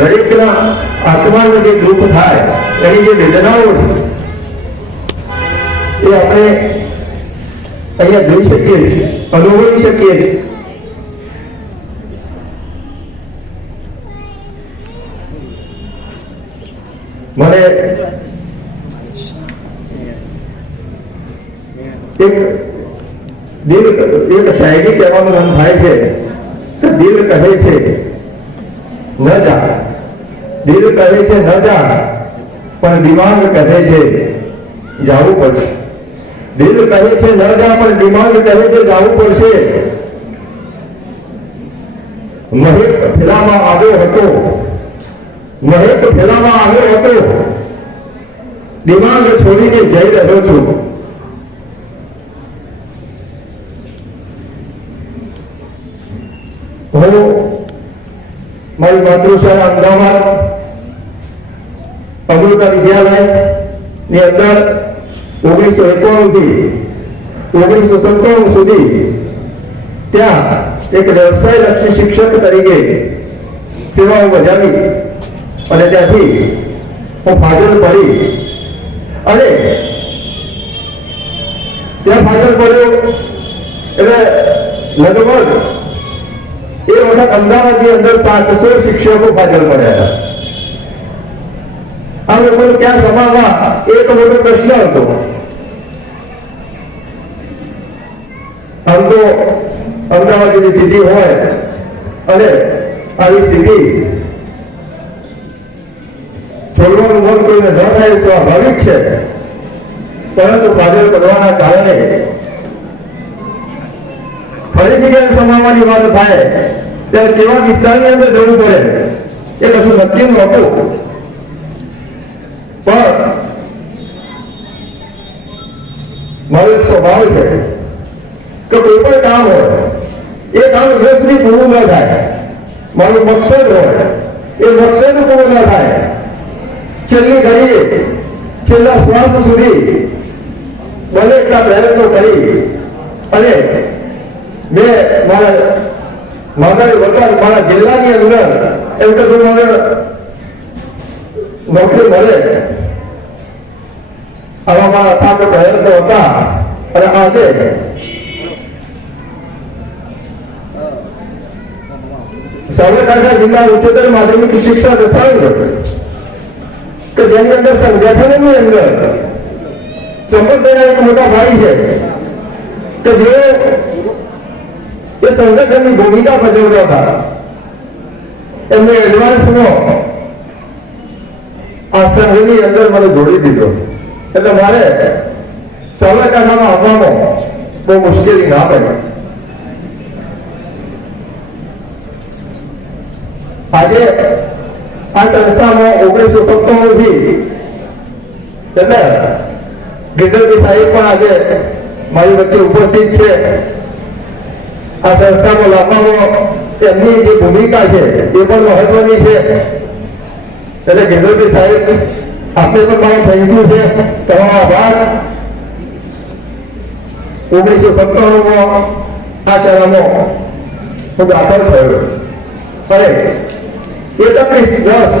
દરેકના આત્માનું જે દુઃખ થાય, એની જે વેદનાઓ છે, એ આપણે અહીંયા જોઈ શકીએ છીએ, અનુભવી શકીએ છીએ. મને એક દિલ એક શાયરી કહેવાનું મન થાય છે. દિલ કહે છે, ન જા દિલ કહે છે, ન જા. પણ દિમાગ કહે છે, જાવું પડશે. દિલ કહે છે, ન જા. પણ દિમાગ કહે છે, જાવું પડશે. મહેક ફેલામાં આવ્યો હતો. મહેક ફેલામાં આવ્યો હતો. દિમાગ છોડીને જઈ રહ્યો છું. હું મારી માતૃશાળા અમદાવાદ અમૃતા વિદ્યાલયની અંદર ઓગણીસો એકાણું થી ઓગણીસો સત્તાણું સુધી ત્યાં એક વ્યવસાય લક્ષી શિક્ષક તરીકે સેવાઓ બજાવી અને ત્યાંથી હું ફાજલ પડી. અને ત્યાં ફાજલ પડ્યો એટલે લગભગ એ વખત અમદાવાદની અંદર સાતસો શિક્ષકો હાજર પડ્યા હતા આ લોકોને ક્યાં સમાવવા? એક મોટો પ્રશ્ન હતો. આમ તો અમદાવાદ જેવી સિટી હોય અને આવી સિટી છોડવાનું મન કોઈને ન થાય સ્વાભાવિક છે. પરંતુ ફાજલ કરવાના કારણે ફરીથી ક્યાંક સમાવવાની વાત થાય, ત્યારે કેવા વિસ્તારની અંદર જવું પડે, એ કશું નક્કી નહોતું પણ મારો એક સ્વભાવ છે કે કોઈ પણ કામ હોય, એ કામ સુધી પૂરું ન થાય. મારું મકસદ હોય, એ મકસદ પૂરું ન થાય. છેલ્લી ઘડીએ છેલ્લા શ્વાસ સુધી બને એટલા પ્રયત્નો કરી અને મેં મારા મારા વતન મારા જિલ્લાની અંદર એમ કે મને નોકરી મળે. આવા મારા થાક પ્રયત્નો હતા અને આજે સાબરકાંઠા જિલ્લા ઉચ્ચતર માધ્યમિક શિક્ષા દસાંગ કે જેની અંદર સંગઠનની અંદર ચંપકભાઈના એક મોટા ભાઈ છે કે જે સંગઠનની ભૂમિકા ભજવતા હતા. એમને એડવાન્સમાં આ સંઘની અંદર મને જોડી દીધો. એટલે મારે સાબરકાંઠામાં આવવામાં બહુ મુશ્કેલી ના પડી. આજે આ સંસ્થામાં ઓગણીસો સત્તાણું થી એટલે ગિરધરજી સાહેબ પણ આજે મારી વચ્ચે ઉપસ્થિત છે. આ સંસ્થામાં લાવવામાં તેમની જે ભૂમિકા છે, એ પણ મહત્વની છે. એટલે ગિરધરજી સાહેબ આપણે પણ મારું થેન્ક યુ છે. તમારો આભાર. ઓગણીસો સત્તાણુંમાં આ શાળામાં હું દાખલ થયો. અને એકત્રીસ દસ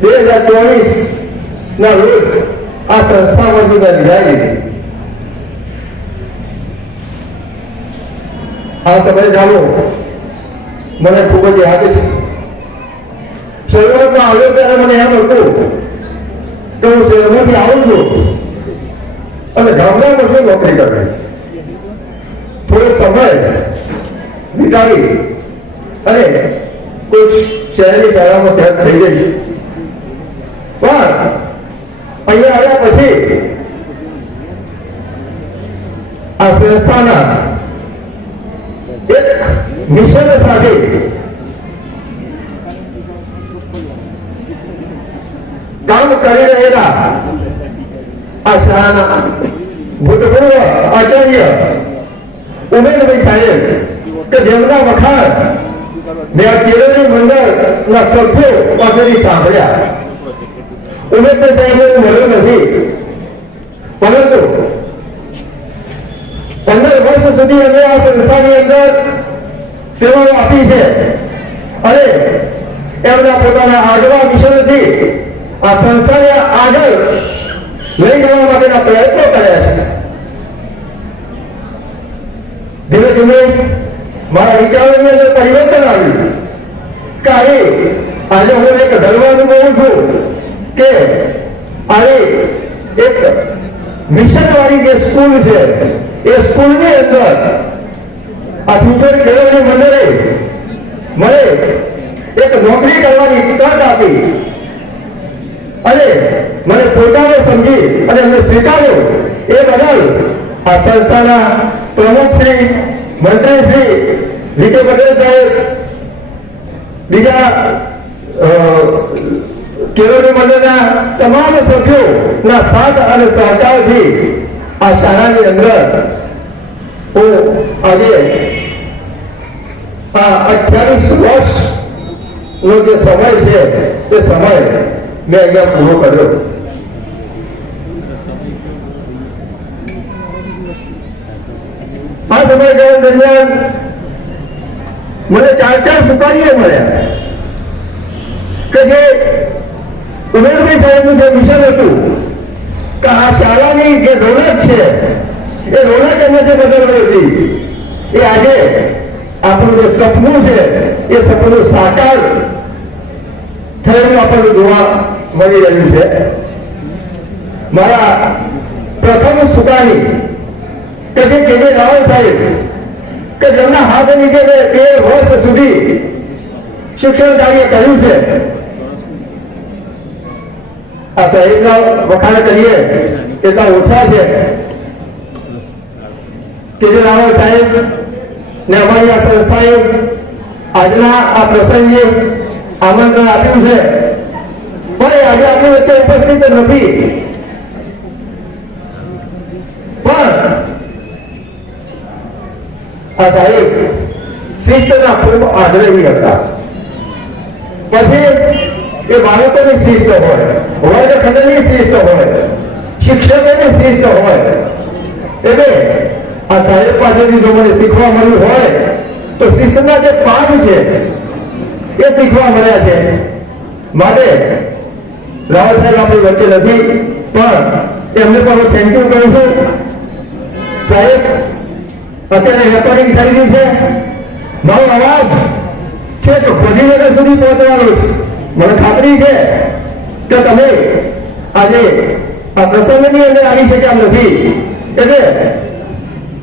બે હજાર ચોવીસ ના રોજ આ સંસ્થામાંથી મેં લીધા લીધી. આ સમયગાળો મને ખૂબ જ યાદ છે. શરૂઆતમાં આવ્યો ત્યારે મને એમ હતું કે હું શહેરમાંથી આવું છું અને ગામડામાં શું નોકરી કરે. થોડો સમય વિતાવી અને કોઈ શહેરની શાળામાં સેટ થઈ જઈશ પણ અહીંયા આવ્યા પછી આ સંસ્થાના કરી રહેલા આ શાળાના ભૂતપૂર્વ આચાર્ય ઉમેશભાઈ સાહેબ કે જેમના વખાણ મેં આ કેળવણી મંડળના સભ્યો પાસેથી સાંભળ્યા. ઉમેશભાઈ સાહેબ મળ્યો નથી. પરંતુ પંદર વર્ષ સુધી અમે આ સંસ્થાની અંદર સેવાઓ આપી છે. અને એમના પોતાના આગવા મિશનથી આ સંસ્થાને આગળ લઈ જવા માટેના પ્રયત્નો કર્યા છે. ધીમે ધીમે મારા વિચારોની અંદર પરિવર્તન આવ્યું કે આજે આજે હું એક ધર્મ અનુભવું છું કે આજે એક મિશન વાળી જે સ્કૂલ છે, એ સ્કૂલની અંદર આ ફ્યુચર કેળવણી મંડળે મને એક નોકરી કરવાની તક આપી. અને મને પોતાને સમજી અને એમને સ્વીકાર્યો. એ બદલ આ સંસ્થાના પ્રમુખ શ્રી, મંત્રી શ્રી વિજય પટેલ સાહેબ, બીજા કેળવણી મંડળના તમામ સભ્યોના સાથ અને સહકારથી આ શાળાની અંદર હું આજે આ અઠ્યાવીસ વર્ષ નો જે સમય છે તે સમય મેં અહીંયા પૂરો કર્યો. આ સમયગાળા દરમિયાન મને ચાર ચાર સુપારીઓ મળ્યા. કે જે ઉમેરભાઈ સાહેબનું જે મિશન હતું, કે આ શાળાની જે રોનક છે, એ રોનક એમને જે બદલવી હતી, એ આજે આપણું જે સપનું છે, એ સપનું સાકાર થયેલું આપણને જોવા મળી રહ્યું છે. મારા પ્રથમ સુકાની કે જે કેજે રાવલ સાહેબ, કે જેમના હાથ નીચે તેર વર્ષ સુધી શિક્ષણ કાર્ય કર્યું છે. આ સાહેબના વખાણ કરીએ એટલા ઓછા છે. કેજે રાવલ સાહેબ ને અમારી આ સંસ્થાએ આજના આ પ્રસંગે આમંત્રણ આપ્યું છે. પણ એ આજે આપણી વચ્ચે ઉપસ્થિત નથી. પણ આ સાહેબ, શિસ્તના પૂર્વ આગ્રહી હતા. પછી એ બાળકોની શિસ્ત હોય, વર્ગખંડની શિસ્ત હોય, શિક્ષકોની શિસ્ત હોય. એટલે આ સાહેબ પાસેથી જો મને શીખવા મળ્યું હોય, તો શિસ્તના જે પાઠ છે, એ શીખવા મળ્યા છે. માટે રાવલ સાહેબ આપણી વચ્ચે નથી, પણ એમને પણ હું થેન્ક યુ કહું છું. સાહેબ, અત્યારે રેકોર્ડિંગ થઈ ગઈ છે. મારો અવાજ છે તો ગાંધીનગર સુધી પહોંચવાનો છે? મને ખાતરી છે કે તમે આજે આ પ્રસંગની અંદર આવી શક્યા નથી. એટલે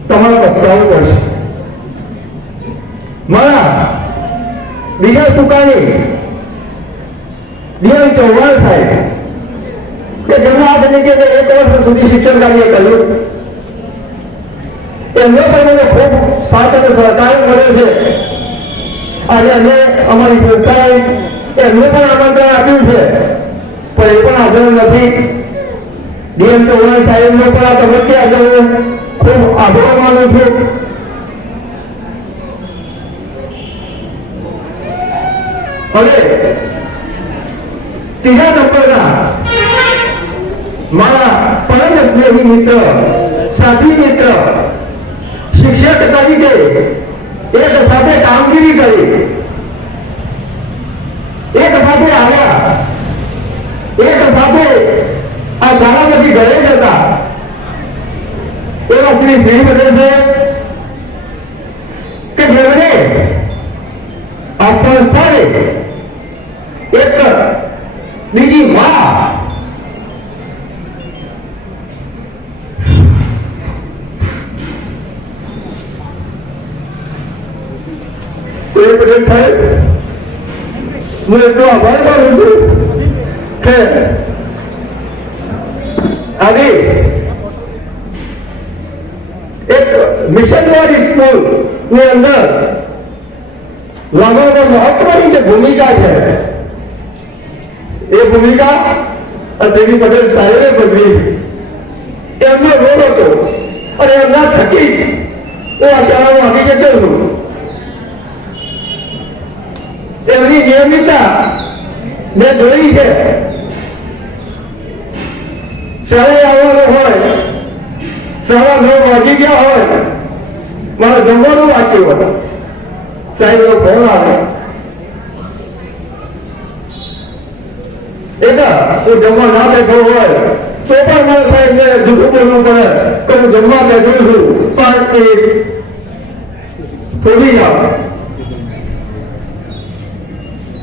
તમારો પસ્તાવો પડશે મારા બીજા સુકાની ડીએમ ચૌહાણ સાહેબ કે જેમના હાથ નીચે એક વર્ષ સુધી શિક્ષણ કાર્ય કર્યું. એમને પણ મને ખૂબ સાથ અને સહકાર મળ્યો છે. આજે અમે અમારી સંસ્થાએ એમને પણ આમંત્રણ આપ્યું છે. પણ એ પણ હાજર નથી. ડીએમ ચૌહાણ સાહેબનો પણ આ તબક્કે આજે હું ખૂબ આભાર માનું છું. હવે ત્રીજા નંબરના મારા પરમ સ્નેહી મિત્ર સાથી મિત્ર શિક્ષક તરીકે એક સાથે કામગીરી કરી એક સાથે આવ્યા એક સાથે આ શાળામાંથી ઘરે જતા એવા શ્રી શ્રી પટેલ સાહેબ કે જેમણે આ સંસ્થાને એક બીજી માં શ્રી પટેલ હું એટલો આભાર માનું છું કે આવી એક મિશનવાળી સ્કૂલની અંદર લાગવામાં મહત્વની જે ભૂમિકા છે, એ ભૂમિકા શ્રી પટેલ સાહેબે ભજવી. એમનો રોલ હતો અને એમના થકી હું આ શાળામાં હકીકત છું ને જોઈ છે. ચાલે આવવાનો હોય સવા નવ વાગી ગયા હોય, મારે જમવાનું બાકી હોય. સાહેબનો ફોન આવે. એટલે હું જમવા ના બેઠો હોય, તો પણ મારા સાહેબને જૂઠું બોલવું પડે. કે હું જમવા બેઠું છું. પણ એ થોડી જાવ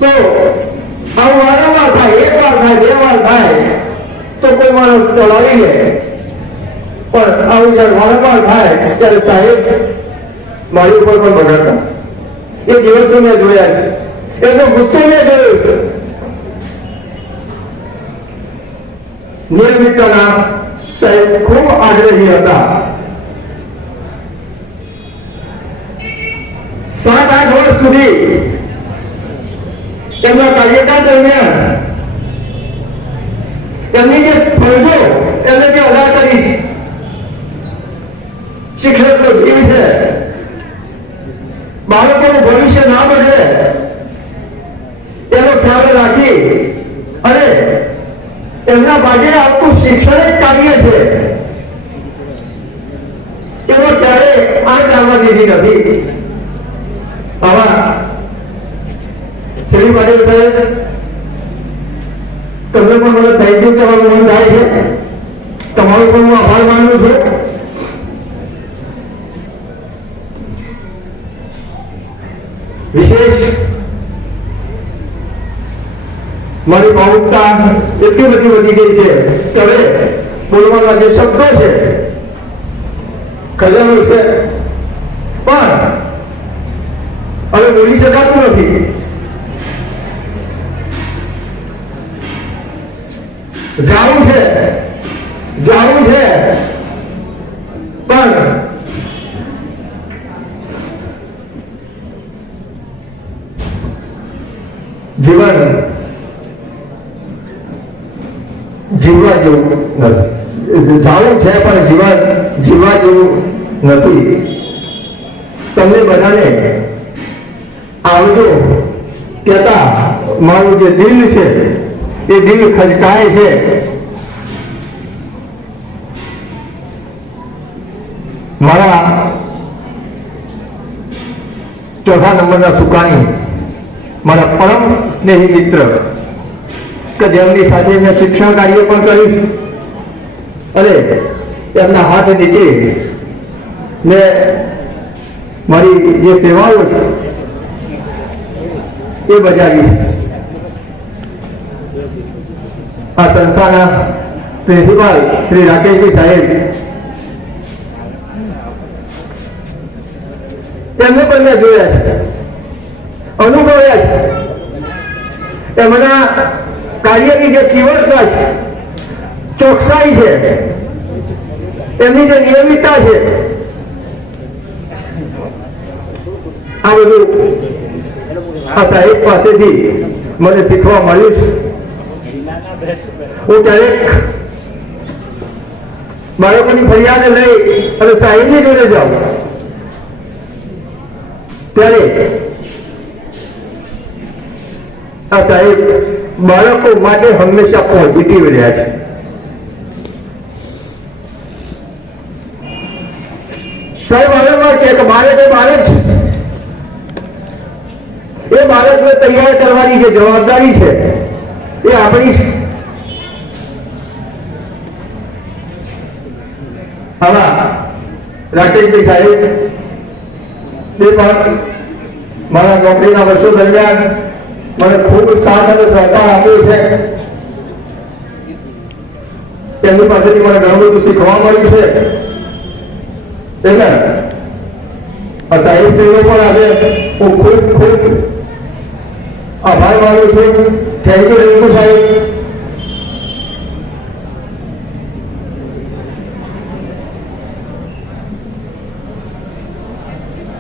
તો આવું વારંવાર થાય એક વાર થાય, બે વાર થાય, તો કોઈ માણસ ચલાવી લે. પણ આવું જયારે વારંવાર થાય, ત્યારે સાહેબ મારી ઉપર પણ બગાડતા એ દિવસો મેં જોયા છે. એનો ગુસ્સો મેં જોયો છે. નિયમિતના સાહેબ ખૂબ આગ્રહી હતા. સાત આઠ વર્ષ સુધી એમના કાર્યકાળ દરમિયાન તેમની જે ફરજો, એમને જે અદા કરી. શિક્ષકો જીવ છે. બાળકોનું ભવિષ્ય ના બદલે તેનો ખ્યાલ રાખી અને એમના માટે આવતું શિક્ષણ જ કાર્ય છે. એમાં ક્યારે આ કામમાં દીધી નથી આવા શ્રી પટેલ સાહેબ તમે પણ મને થેન્ક યુ કહેવાનું મન થાય છે. તમારો પણ હું આભાર માનું છું. વિશેષ, મારી ભાવુકતા એટલી બધી વધી ગઈ છે કે હવે બોલવાના જે શબ્દો છે ખજાનો છે જાવું છે? જાવું છે? પણ જીવન જીવવા જેવું નથી. જાવું છે, પણ જીવન જીવવા જેવું નથી. તમને બધાને આવજો. કહેતા, મારું જે દિલ છે એ દિલ ખચકાય છે. મારા ચોથા નંબરના સુકાણી, મારા પરમ સ્નેહી મિત્ર, કે જેમની સાથે મેં શિક્ષણ કાર્ય પણ કર્યું અને એમના હાથ નીચે મેં મારી જે સેવાઓ છે, એ બજાવી છે આ સંસ્થાના પ્રિન્સિપાલ શ્રી રાકેશભાઈ સાહેબ એમને પણ મેં જોયા છે. અનુભવ્યા છે. એમના કાર્યની જે તીવ્રતા છે, ચોકસાઈ છે, એમની જે નિયમિતતા છે, આ બધું આ સાહેબ પાસેથી મને શીખવા મળ્યું છે. હું ક્યારેક બાળકોની ફરિયાદ લઈ અને સાહેબની જોડે જાઉં. ત્યારે આ સાહેબ બાળકો માટે હંમેશા પોઝિટિવ રહ્યા છે. સાહેબ વારંવાર કે બાળક એ બાળક છે. એ બાળકને તૈયાર કરવાની જે જવાબદારી છે, એ આપણી આવા રાકેશભાઈ સાહેબ તે પણ મારા નોકરીના વર્ષો દરમિયાન મને ખૂબ સાથ અને સહકાર આપ્યો છે. તેમની પાસેથી મને ઘણું બધું શીખવા મળ્યું છે. એટલે આ સાહેબ શ્રીનો પણ આજે હું ખૂબ ખૂબ આભાર માનું છું. થેન્ક યુ રિંકુ સાહેબ.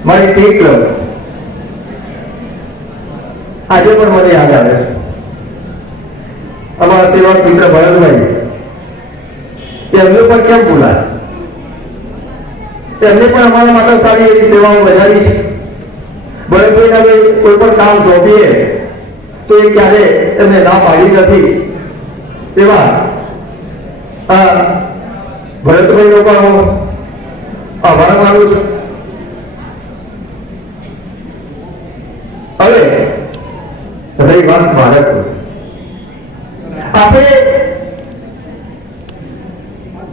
મારી ક્લબ આજે પણ મને યાદ આવે છે. અમારા સેવક મિત્ર ભરતભાઈ, એમને પણ કેમ ભૂલાય? એમને પણ અમારા માટે સારી એવી સેવાઓ બજાવી છે. ભરતભાઈને અમે કોઈ પણ કામ સોંપીએ, તો એ ક્યારે એમને ના પાડી નથી. એવા, આ ભરતભાઈનો પણ હું આભાર માનું છું. રહી ભારત આપણે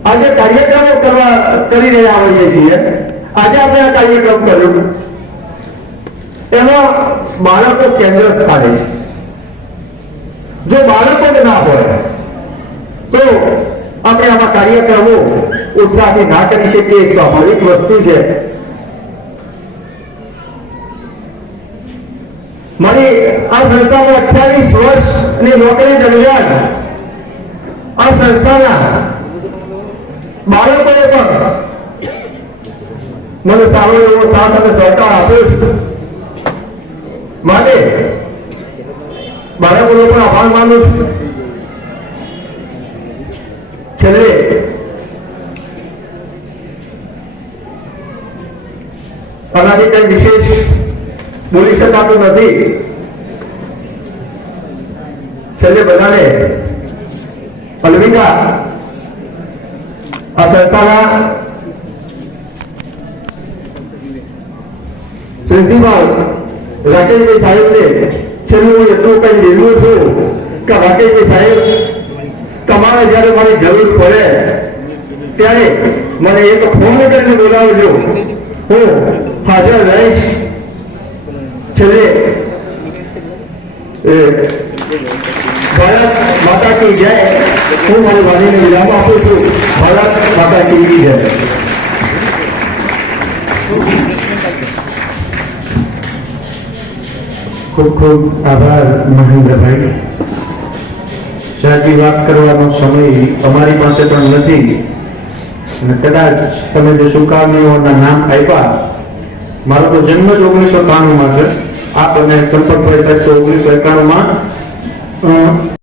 આજે કાર્યક્રમો કરવા, કરી રહ્યા હોઈએ છીએ. આજે આપણે આ કાર્યક્રમ કર્યો. એમાં બાળકો કેન્દ્ર સ્થાને છે. જો બાળકો જ ના હોય, તો આપણે આવા કાર્યક્રમો ઉત્સાહથી ના કરી શકીએ સ્વાભાવિક વસ્તુ છે. મારી આ સંસ્થામાં અઠ્યાવીસ વર્ષની નોકરી દરમિયાન આ સંસ્થાના બાળકોએ પણ મને સારો એવો સાથ અને સહકાર આપ્યો છે. માટે બાળકોનો પણ આભાર માનું છું. છેલ્લે આનાથી કઈ વિશેષ બોલી શકાતું નથી. છેલ્લે બધાને અલવિદા, આ સંસ્થાના પ્રિન્સિપાલ રાકેશભાઈ સાહેબને છેલ્લું હું એટલું કંઈ લીધું છું કે રાકેશભાઈ સાહેબ, તમારે જ્યારે મારી જરૂર પડે ત્યારે મને એક ફોન કરીને બોલાવજો. હું હાજર રહીશ. છેલ્લે ભારત માતા કી જય હું મારી વાણીને વિરામ આપું છું ભારત માતા કી જય ખૂબ ખૂબ આભાર મહેન્દ્રભાઈ. સાચી વાત કરવાનો સમય અમારી પાસે પણ નથી. અને કદાચ તમે જે સુકામીઓના નામ આપ્યા, મારો તો જન્મ જ ઓગણીસો ત્રાણું માં છે. આ અને ચંપકભાઈ સાહેબ તો ઓગણીસો એકાણું માં